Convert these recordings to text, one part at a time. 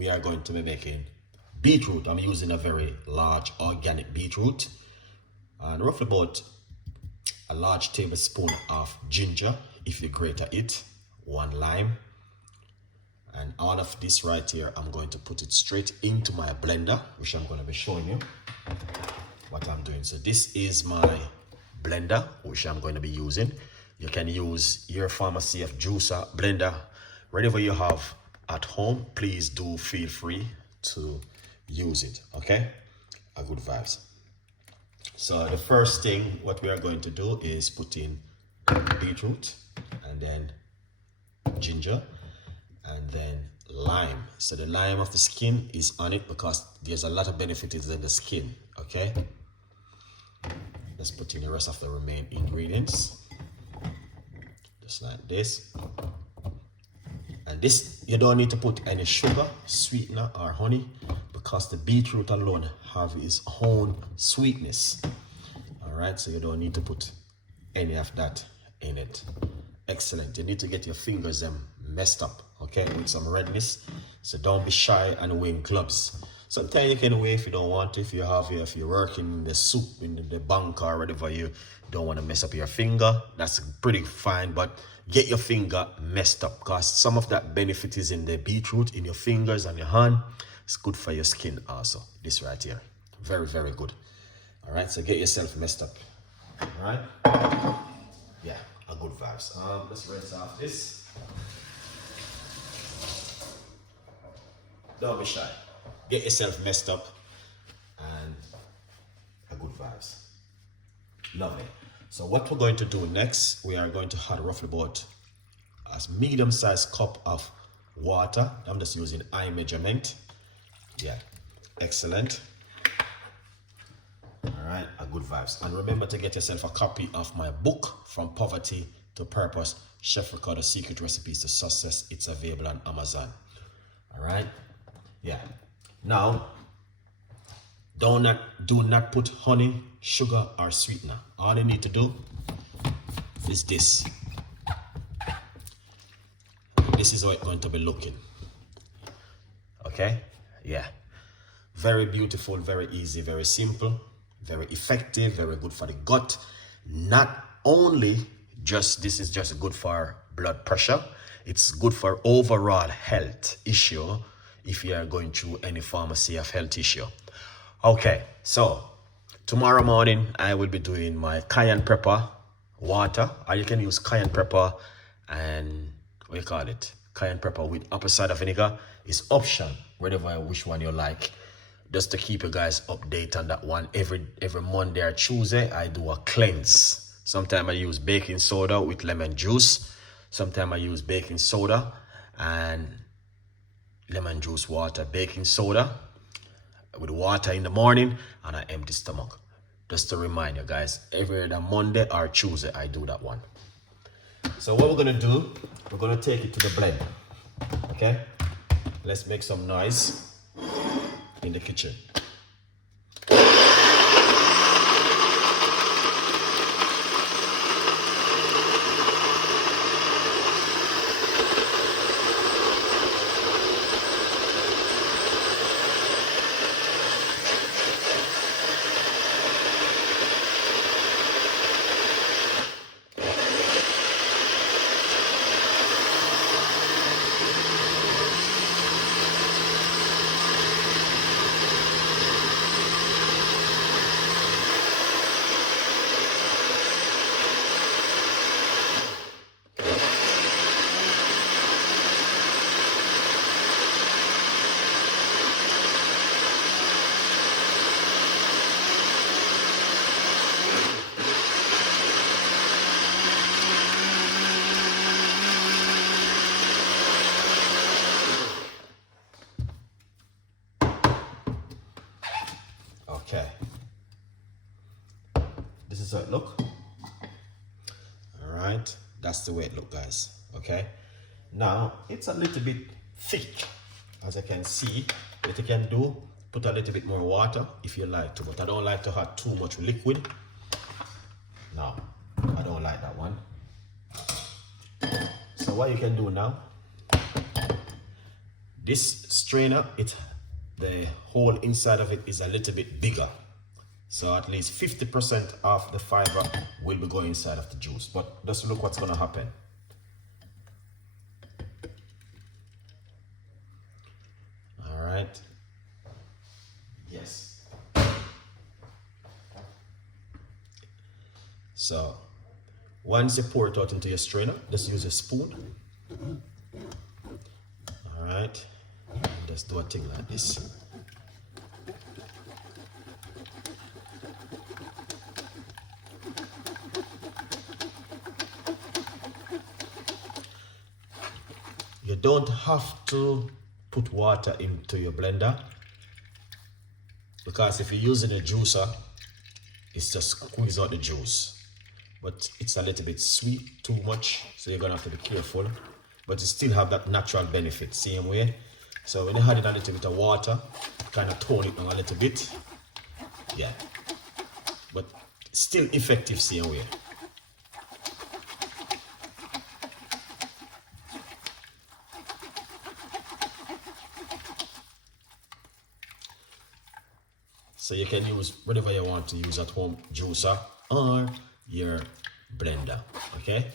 we are going to be making beetroot. I'm using a very large organic beetroot and roughly about a large tablespoon of ginger if you grate it, 1 lime, and all of this right here I'm going to put it straight into my blender, which I'm going to be showing you what I'm doing. So this is my blender which I'm going to be using. You can use your pharmacy of juicer, blender, whatever you have at home. Please do feel free to use it. Okay, a good vibes. So the first thing what we are going to do is put in beetroot and then ginger and then lime. So the lime of the skin is on it because there's a lot of benefits in the skin. Okay, let's put in the rest of the remaining ingredients just like this. And this, you don't need to put any sugar, sweetener or honey because the beetroot alone have its own sweetness. All right, so you don't need to put any of that in it. Excellent. You need to get your fingers messed up, okay, with some redness. So don't be shy and wear gloves. Sometimes you can wear if you don't want to. If you're working in the soup, in the bank or whatever, you don't want to mess up your finger, that's pretty fine, but get your finger messed up because some of that benefit is in the beetroot in your fingers and your hand. It's good for your skin also. This right here, very, very good. All right, so get yourself messed up. All right, yeah, a good vibes. Let's rinse off this. Don't be shy. Get yourself messed up and a good vibes. Lovely. So what we're going to do next, we are going to add roughly about a medium-sized cup of water. I'm just using eye measurement. Yeah, excellent. All right, a good vibes. And remember to get yourself a copy of my book, From Poverty to Purpose, Chef Ricardo Secret Recipes to Success. It's available on Amazon. All right, yeah. Now, do not put honey, sugar, or sweetener. All you need to do is this. This is how it's going to be looking. Okay? Yeah. Very beautiful, very easy, very simple, very effective, very good for the gut. Not only this is just good for blood pressure, it's good for overall health issue if you are going through any pharmacy of health issue. Okay, so tomorrow morning I will be doing my cayenne pepper water, or you can use cayenne pepper and what you call it, cayenne pepper with apple cider vinegar. It's option, whatever which one you like. Just to keep you guys updated on that one. Every Monday or Tuesday I do a cleanse. Sometimes I use baking soda with lemon juice. Sometimes I use baking soda and lemon juice water, baking soda with water in the morning and an empty stomach. Just to remind you guys, every other Monday or Tuesday I do that one. So what we're gonna do, we're gonna take it to the blend. Okay, let's make some noise in the kitchen. Okay, this is how it look. All right, that's the way it look, guys. Okay, now it's a little bit thick, as I can see. What you can do, put a little bit more water if you like to, but I don't like to have too much liquid. No, I don't like that one. So what you can do now, This strainer, the hole inside of it is a little bit bigger. So at least 50% of the fiber will be going inside of the juice. But just look what's going to happen. All right. Yes. So once you pour it out into your strainer, just use a spoon. All right. And just do a thing like this. You don't have to put water into your blender, because if you're using a juicer, it's just squeeze out the juice. But it's a little bit sweet, too much, so you're gonna have to be careful. But you still have that natural benefit, same way. So when you add in a little bit of water, kind of tone it down a little bit. Yeah. But still effective, same way. So you can use whatever you want to use at home, juicer or your blender, okay?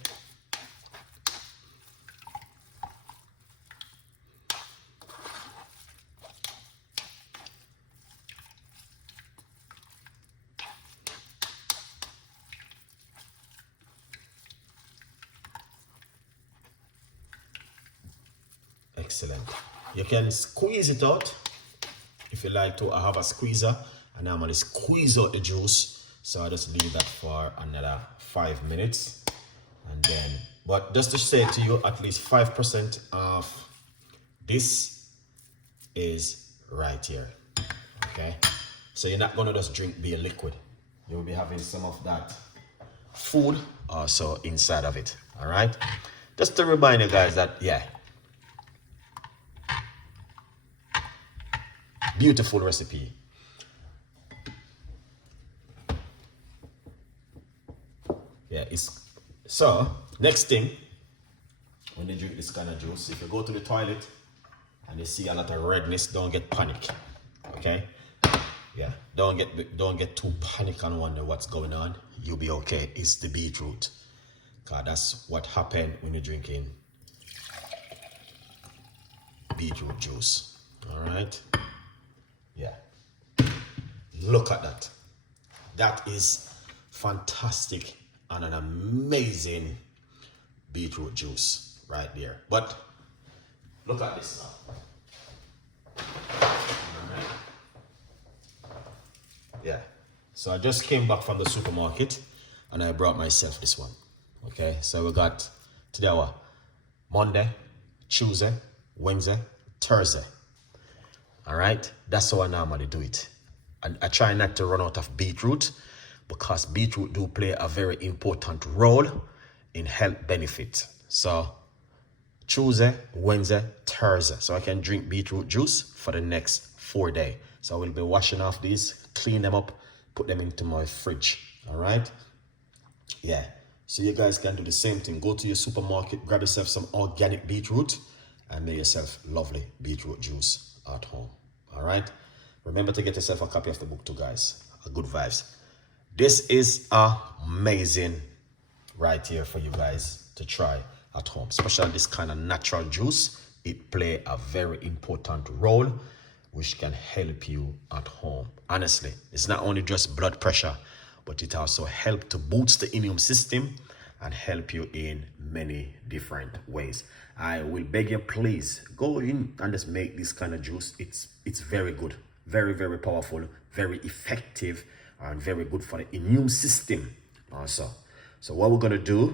Excellent. You can squeeze it out if you like to. I have a squeezer and I'm going to squeeze out the juice. So I just leave that for another 5 minutes. And then, but just to say to you, at least 5% of this is right here. Okay. So you're not going to just drink beer liquid. You'll be having some of that food also inside of it. All right. Just to remind you guys that, yeah, beautiful recipe. Yeah, it's so next thing when you drink this kind of juice, if you go to the toilet and you see a lot of redness, don't get panic. Okay? Yeah, don't get too panic and wonder what's going on. You'll be okay. It's the beetroot. Cause that's what happened when you're drinking beetroot juice. Alright? Yeah. Look at that. That is fantastic and an amazing beetroot juice right there. But look at this now. Alright. Yeah. So I just came back from the supermarket and I brought myself this one. Okay. So we got today our Monday, Tuesday, Wednesday, Thursday. All right, that's how I normally do it. And I try not to run out of beetroot because beetroot do play a very important role in health benefit. So Tuesday, Wednesday, Thursday. So I can drink beetroot juice for the next 4 days. So I will be washing off these, clean them up, put them into my fridge. All right. Yeah. So you guys can do the same thing. Go to your supermarket, grab yourself some organic beetroot and make yourself lovely beetroot juice at home. All right. Remember to get yourself a copy of the book too, guys. Good vibes. This is amazing right here for you guys to try at home, especially this kind of natural juice. It play a very important role which can help you at home. Honestly, it's not only just blood pressure, but it also helps to boost the immune system and help you in many different ways. I will beg you, please go in and just make this kind of juice. It's very good, very, very powerful, very effective, and very good for the immune system also. So what we're gonna do,